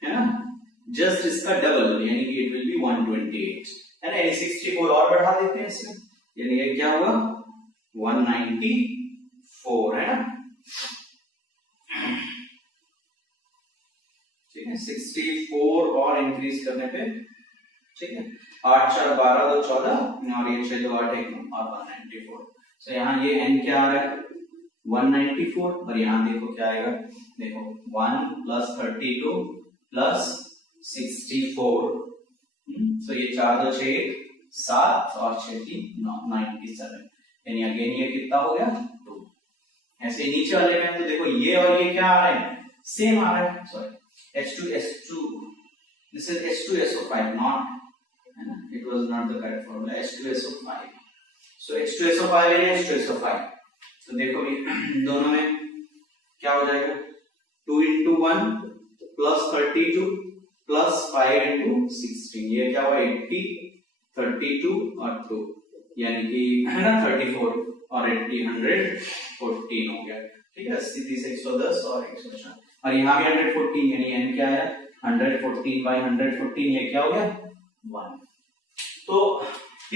है ना जस्ट इसका डबल, यानी कि इट विल बी 128 है ना, यानी 64 और बढ़ा देते हैं इसमें, यानी ये क्या हुआ 194 है ना। ठीक है, 64 और इंक्रीज करने पे, ठीक है 8 4 12 2 14 और ये 6 2 8 1 9 और 194। तो यहाँ ये n क्या आ रहा है 194 और यहाँ देखो क्या आएगा, देखो 1 प्लस 32 प्लस 64, तो ये 4 2 6 7 और 6 3 9 97, यानी अगेन ये कितना हो गया 2। ऐसे नीचे वाले में तो देखो ये और ये क्या आ रहा है सेम आ रहा है, sorry H2S2 this is H2SO5 not, है ना, it was not the correct formula, H2SO5, so H2SO5 and H2SO5, तो देखो दोनों में क्या हो जाएगा 2 into 1 प्लस 32 प्लस 5 into 16, ये क्या हुआ 80 32 और 2 यानी कि है ना 34 और 80 114 हो गया। ठीक है, 80 30 110 और 104 और यहाँ भी 114 यानी n क्या है 114 by 114, ये क्या हो गया 1। तो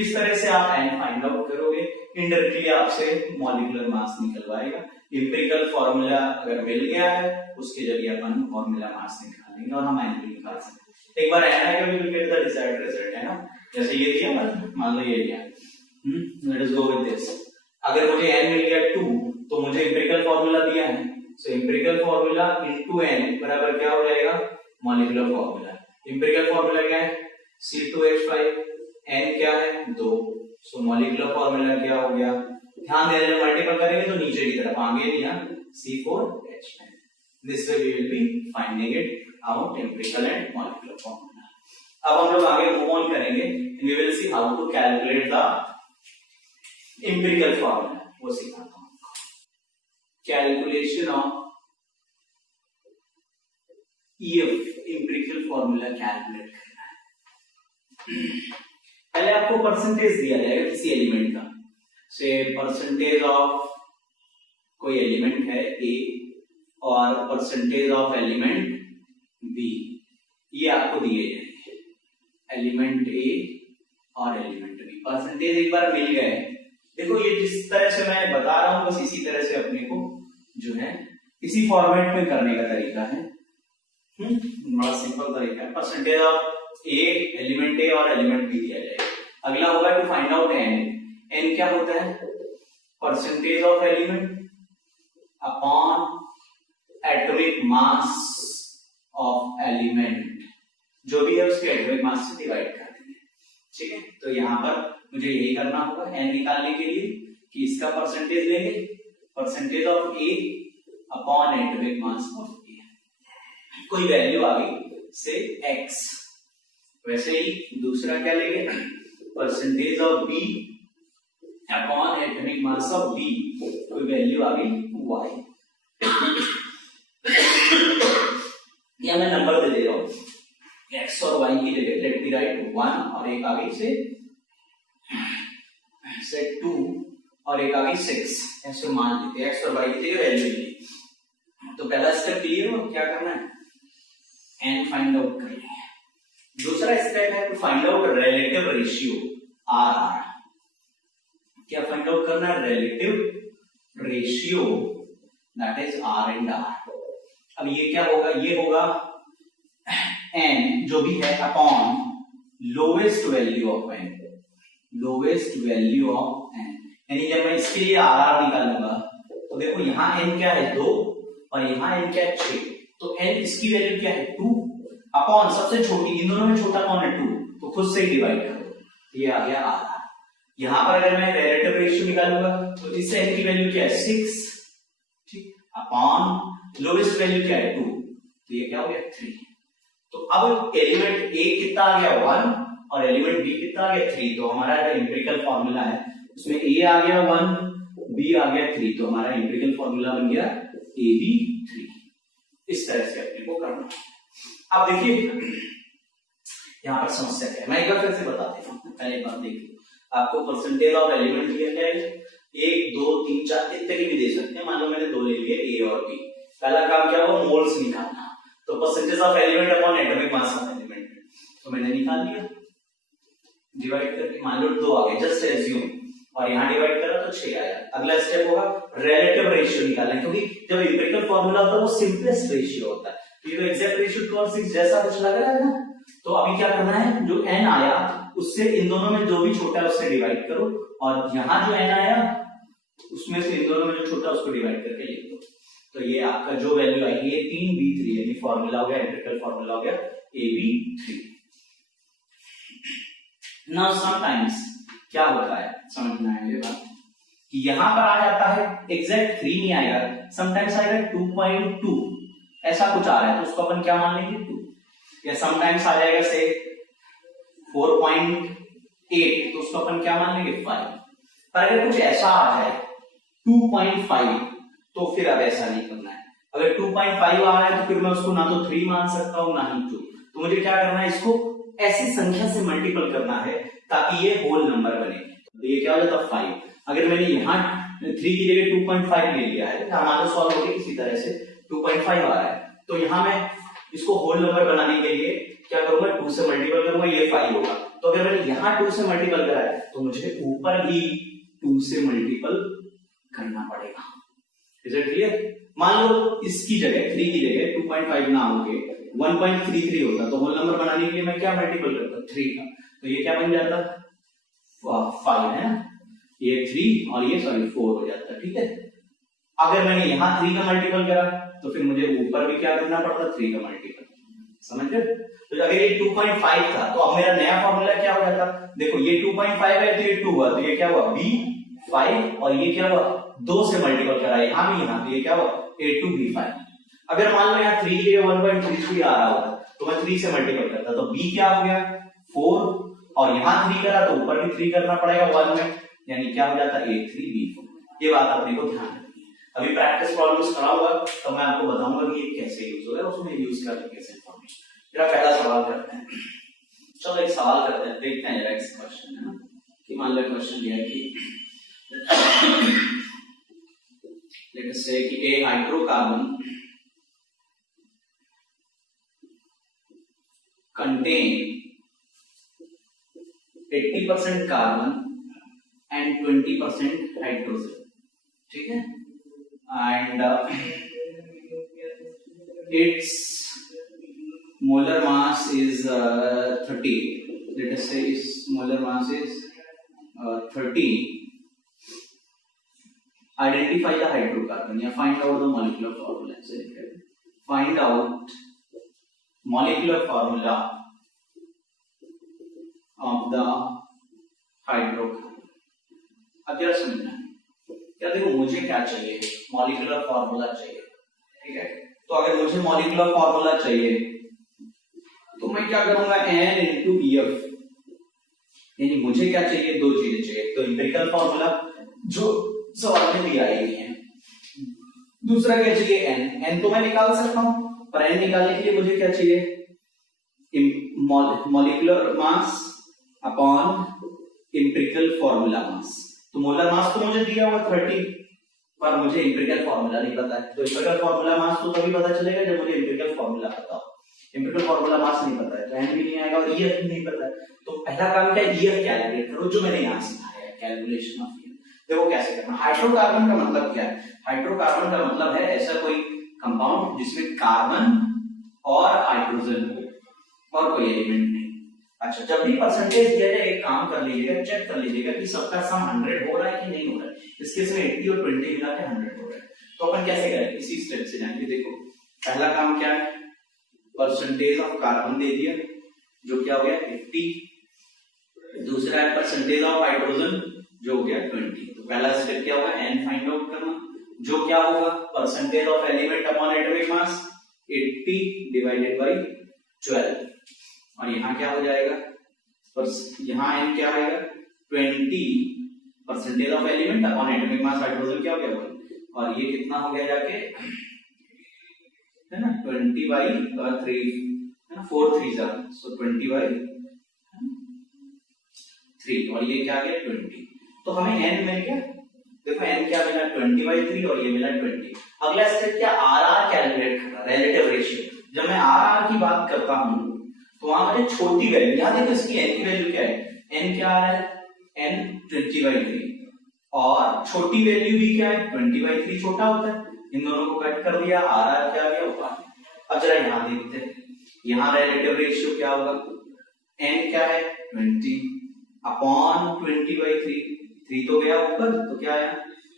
इस तरह से आप n फाइंड आउट करोगे, इनडायरेक्टली आपसे मॉलिक्यूलर मास निकलवाएगा। एम्पिरिकल फॉर्मूला अगर मिल गया है उसके जरिए अपन फॉर्मूला मास निकालेंगे और हम n भी निकाल सकते हैं। एक बार n आएगा we will get the desired result, है ना। जैसे ये दिया मान लो ये दिया, let us go with this. अगर मुझे n मिल गया 2 तो मुझे एम्पिरिकल फॉर्मूला दिया है, सो एम्पिरिकल फॉर्मूला इनटू n बराबर क्या हो जाएगा मॉलिक्यूलर फॉर्मूला। एम्पिरिकल फॉर्मूला क्या है C2H5, n क्या है 2, सो मॉलिक्यूलर फॉर्मूला क्या हो गया, ध्यान देना जब मल्टीपल करेंगे तो नीचे की तरफ आगे नहीं है C4H9। This way we will be finding it out empirical and molecular formula. अब हम लोग आगे मूव ऑन करेंगे and we will see how to calculate the empirical formula, वो सिखाता हूं। Calculation of EF empirical formula calculate करना है। पहले आपको परसेंटेज दिया जाएगा किसी एलिमेंट का, से परसेंटेज ऑफ कोई एलिमेंट है A और परसेंटेज ऑफ एलिमेंट B, ये आपको दिए जाएंगे। एलिमेंट ए और एलिमेंट बी। परसेंटेज एक बार मिल गए, देखो ये जिस तरह से मैं बता रहा हूं बस इसी तरह से अपने को जो है इसी फॉर्मेट में करने का तरीका है। बड़ा सिंपल तरीका है। Percentage of A, element A और एलिमेंट बी दिया जाएगा। अगला होगा to find out N. N क्या होता है? Percentage of element upon atomic mass of element, जो भी है उसके एटॉमिक मास से डिवाइड कर देंगे। ठीक है, तो यहां पर मुझे यही करना होगा एन निकालने के लिए कि इसका परसेंटेज लेंगे, percentage of A upon atomic mass of A, कोई वैल्यू आ गई से x। वैसे ही दूसरा क्या लेंगे, percentage of B upon atomic mass of B, कोई वैल्यू आ गई y। या मैं नंबर दे दे रहा हूं, x और y की जगह लेट मी राइट 1 और एक आ गई से 2 और एक आ गई 6, ऐसे मान लेते हैं x और y की जगह वैल्यू ली। तो पहला स्टेप क्लियर हो, क्या करना है, n फाइंड आउट कर लेंगे। दूसरा स्टेप है to find out relative ratio r। क्या फाइंड आउट करना है? Relative ratio, that is r and r। अब ये क्या होगा, ये होगा n जो भी है upon lowest value of n, lowest value of n। यानी जब मैं इसके लिए r निकालूंगा तो देखो यहां n क्या है 2 और यहां n क्या है 6, तो n इसकी वैल्यू क्या है 2 अपॉन सबसे छोटी, इन दोनों में छोटा कौन है 2, तो खुद से ही डिवाइड करो, ये आ गया r। यहां पर अगर मैं रिलेटिव रेशियो निकालूंगा तो इस n की वैल्यू क्या है 6, ठीक, अपॉन लोवेस्ट वैल्यू क्या है 2, तो ये क्या हो गया 3। तो अब एलिमेंट a कितना आ गया 1 और एलिमेंट b कितना आ गया 3। तो हमारा जो एम्पिरिकल फॉर्मूला है उसमें a आ गया 1, b आ गया 3, तो हमारा एम्पिरिकल फॉर्मूला बन गया ab3। इस तरह से अपने को करना है। अब देखिए यहां पर समस्या क्या है, मैं एक बार फिर से बता देता हूं। पहले एक बार देखिए, आपको परसेंटेज ऑफ एलिमेंट दिया गया है 1 2 3 4 इतने की भी दे सकते हैं। मान लो मैंने 2 ले लिए a और b। पहला काम क्या हुआ, मोल्स निकालना। तो percentage of element upon atomic mass of element, तो मैंने निकाल लिया डिवाइड करके, मान लो 2 आ गए जस्ट एज्यूम, और यहां डिवाइड करा तो 6 आया। अगला स्टेप होगा रिलेटिव रेशियो निकालना, क्योंकि जब एम्पिरिकल फार्मूला होता है वो सिंपलेस्ट रेशियो होता है, तो ये तो एग्जैक्ट रेशियो 2 और 6 जैसा कुछ लग रहा है ना। तो अभी क्या करना है, जो n आया उससे इन दोनों में जो भी छोटा है उससे डिवाइड करो, और यहां जो n आया उसमें से इन दोनों में जो छोटा उसको डिवाइड करके लिख दो। तो ये आपका जो वैल्यू आएगी ये 3b3, यानी फॉर्मूला हो गया, एम्पिरिकल फॉर्मूला हो गया ab3। नाउ समटाइम्स क्या होता है समझना है ये बात, कि यहां पर आ जाता है एग्जैक्ट 3 नहीं आएगा, समटाइम्स आएगा 2.2, ऐसा कुछ आ रहा है तो उसको अपन क्या मान लेंगे 2, या समटाइम्स आ जाएगा से 4.8 तो उसको अपन क्या मान लेंगे 5। पर अगर कुछ ऐसा आ जाए 2.5 तो फिर अब ऐसा नहीं करना है। अगर 2.5 आ रहा है तो फिर मैं उसको ना तो 3 मान सकता हूं ना ही 2, तो मुझे क्या करना है, इसको ऐसी संख्या से मल्टीपल करना है ताकि ये होल नंबर बने। तो ये क्या हो जाता है 5। अगर मैंने यहाँ 3 की जगह 2.5 ले लिया है, हमारा सॉल्व हो गया किसी तरह से 2.5 आ रहा है, तो यहाँ मैं इसको होल नंबर बनाने के लिए क्या करूंगा, 2 से मल्टीपल करूंगा, ये 5 होगा। तो अगर मैंने यहाँ 2 से मल्टीपल करा है तो मुझे ऊपर भी 2 से मल्टीपल करना पड़ेगा। Is it clear? मान लो इसकी जगह 3 की जगह 2.5 ना होके 1.33 होता, तो होल नंबर बनाने के लिए मैं क्या मल्टीपल करता 3 का, तो ये क्या बन जाता 5 है ना, ये 3 और ये 4 हो जाता। ठीक है, अगर मैंने यहां 3 का मल्टीपल करा तो फिर मुझे ऊपर भी क्या करना पड़ता 3 का मल्टीपल, समझ गए? तो अगर ये 2.5 था तो अब मेरा नया फॉर्मूला क्या हो जाता, देखो ये 2.5 है तो ये 2 हुआ, तो ये क्या हुआ b5, और ये क्या हुआ 2 से मल्टीपल करा यहां भी यहां, तो ये क्या हुआ a2b5। अगर मान लो यहाँ 3 के 1.33 आ रहा होता तो मैं 3 से मल्टीपल करता, तो b क्या हो गया 4, और यहां 3 करा तो ऊपर भी 3 करना पड़ेगा 1 में, यानी क्या हो जाता a3b4। ये बात अपने को ध्यान रखनी है। अभी प्रैक्टिस प्रॉब्लम्स कराऊंगा तो मैं आपको बताऊंगा कि ये कैसे यूज होगा, उसमें यूज करके कैसे इंफॉर्मेशन। मेरा पहला सवाल करते हैं, चलो एक सवाल करते हैं, देखते हैं जरा इस क्वेश्चन है ना, कि मान लो क्वेश्चन दिया है कि लेट अस से कि a hydrocarbon contain 80% carbon and 20% hydrogen, ठीक है, and it's molar mass is 30. Let us say its molar mass is 30. Identify the hydrocarbon. Yeah, find out the molecular formula. Find out molecular formula of the hydrocarbon. अब क्या समझना है? क्या देखो मुझे क्या चाहिए? मॉलिक्यूलर फॉर्मूला चाहिए, ठीक है? तो अगर मुझे मॉलिक्यूलर फॉर्मूला चाहिए तो मैं क्या करूंगा, N इंटू EF, यानी मुझे क्या चाहिए, दो चीजें चाहिए, तो इंपेरिकल फॉर्मूला जो सवाल में दिया ही नहीं है, दूसरा क्या चाहिए N तो मैं निकाल सकता हूं, पर N निकालने के लिए मुझे क्या चाहिए, molecular mass upon empirical formula mass. तो मोलर मास तो मुझे दिया हुआ 30, पर मुझे इंपेरिकल फॉर्मूला नहीं पता है, तो इंपेरिकल फॉर्मूला मास तो तभी पता चलेगा जब मुझे इंपेरिकल फॉर्मूला पता हो। इंपेरिकल फॉर्मूला मास नहीं पता है तो N भी नहीं आएगा और EF भी नहीं पता है, तो पहला काम क्या है, EF कैलकुलेट करो, जो मैंने यहां सिखाया है, कैलकुलेशन ऑफ EF। देखो कैसे करना। हाइड्रोकार्बन का मतलब क्या है, हाइड्रोकार्बन का मतलब है ऐसा कोई कंपाउंड जिसमें कार्बन और हाइड्रोजन हो और कोई एलिमेंट नहीं। अच्छा, जब भी परसेंटेज दिया जाए एक काम कर लीजिएगा, चेक कर लीजिएगा कि सबका सम 100 हो रहा है कि नहीं हो रहा है। इस केस में 80 और 20 मिला के 100 हो रहा है, तो अपन कैसे करेंगे, इसी स्टेप से जाएंगे। देखो पहला काम क्या है, परसेंटेज ऑफ कार्बन दे दिया जो क्या हो गया 80, दूसरा है परसेंटेज ऑफ हाइड्रोजन जो हो गया 20। तो पहला स्टेप क्या होगा, N फाइंड आउट करना, जो क्या होगा percentage of element upon atomic mass 80 divided by 12, और यहाँ क्या हो जाएगा, यहाँ N क्या आएगा 20 percentage of element upon atomic mass hydrogen क्या हो गया 1, और ये कितना हो गया जाके है ना 20 by 3 है ना, 4 3 जा, सो 20 by 3, और ये क्या आ गया 20। तो हमें N मिल गया, देखो N क्या मिला 20 by 3 और ये मिला 20। अगला स्टेप क्या, RR कैलकुलेट करना, रिलेटिव रेशियो। जब मैं RR की बात करता हूं तो वहां मुझे छोटी वैल्यू, यहां देखो इसकी N की वैल्यू क्या है, N क्या आ रहा है N 20 by 3, और छोटी वैल्यू भी क्या है 20 by 3 छोटा होता है, इन दोनों को कट कर दिया, RR क्या आ गया 1। अब जरा यहां देखते हैं, यहां रिलेटिव रेशियो क्या होगा, N क्या है 20 अपॉन 20 by 3 तो गया ऊपर, तो क्या आया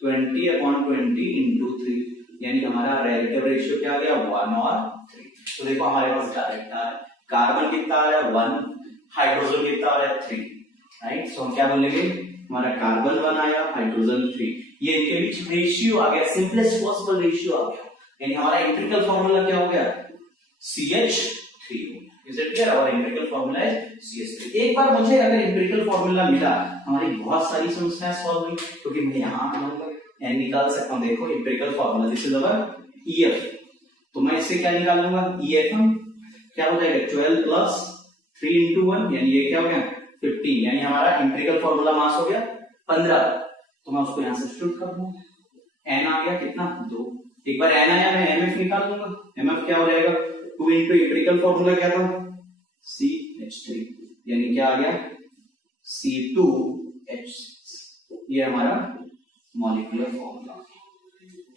20 अपॉन 20 इंटू 3, यानी हमारा रिलेटिव रेशियो क्या आ गया 1 और 3। तो देखो हमारे पास डायरेक्ट आ रहा है, कार्बन कितना आ रहा है 1, हाइड्रोजन कितना आ रहा है 3, राइट। सो हम क्या बोलेंगे, हमारा कार्बन 1 आया, हाइड्रोजन 3, ये इनके बीच रेशियो आ गया, सिंपलेस्ट पॉसिबल रेशियो आ गया, यानी हमारा एम्पिरिकल फार्मूला क्या हो गया CH3। इज इट क्लियर, और एम्पिरिकल फार्मूला है CH3। एक बार मुझे अगर एम्पिरिकल फार्मूला मिला, हमारी बहुत सारी समस्याएं सॉल्व हुई, क्योंकि मैं यहां आऊंगा N निकाल सकता हूं। देखो empirical formula this is our EF, तो मैं इससे क्या निकाल लूंगा EFM, क्या हो जाएगा 12 प्लस 3 इंटू 1, यानी ये क्या हो गया 15, यानी हमारा एम्पिरिकल फार्मूला मास हो गया 15। तो मैं उसको यहां सब्स्टिट्यूट कर दूंगा, N आ गया कितना 2, एक बार N आया मैं MF निकाल दूंगा, MF क्या हो जाएगा 2 इंटू एम्पिरिकल फार्मूला क्या था CH3, यानी क्या आ गया C2H6, ये हमारा मॉलिक्यूलर फार्मूला।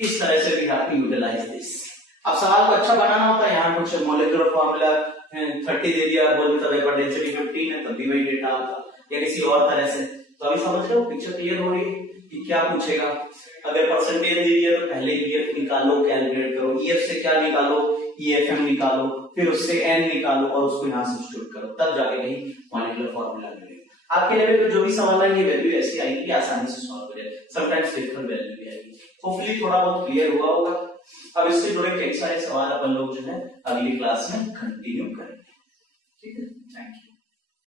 इस तरह से we have to utilise this. अब सवाल को अच्छा बनाना होता है, यहाँ कुछ मॉलिक्यूलर फार्मूला 30 दे दिया, बोल देता वेपर डेंसिटी 15 है, तब भी वही डेटा आता, या किसी और तरह से। तो अभी समझ रहे हो, पिक्चर क्लियर हो रही है कि क्या पूछेगा। अगर परसेंटेज दे दिया तो पहले EF निकालो, कैलकुलेट करो, EF से क्या निकालो EFM निकालो, फिर उससे N निकालो और उसको यहाँ सब्स्टिट्यूट करो, तब जाके कहीं मॉलिक्यूलर फार्मूला मिलेगा। आपके लेवल पे जो भी सवाल है ये वैल्यू ऐसी आएगी, आसानी से सॉल्व हो जाए, समटाइम्स डिफरेंट वैल्यू भी आएगी। होपफुली थोड़ा बहुत क्लियर हुआ होगा। अब इससे जुड़े कई सारे सवाल अपन लोग जो है अगली क्लास में कंटिन्यू करेंगे। ठीक है, थैंक यू।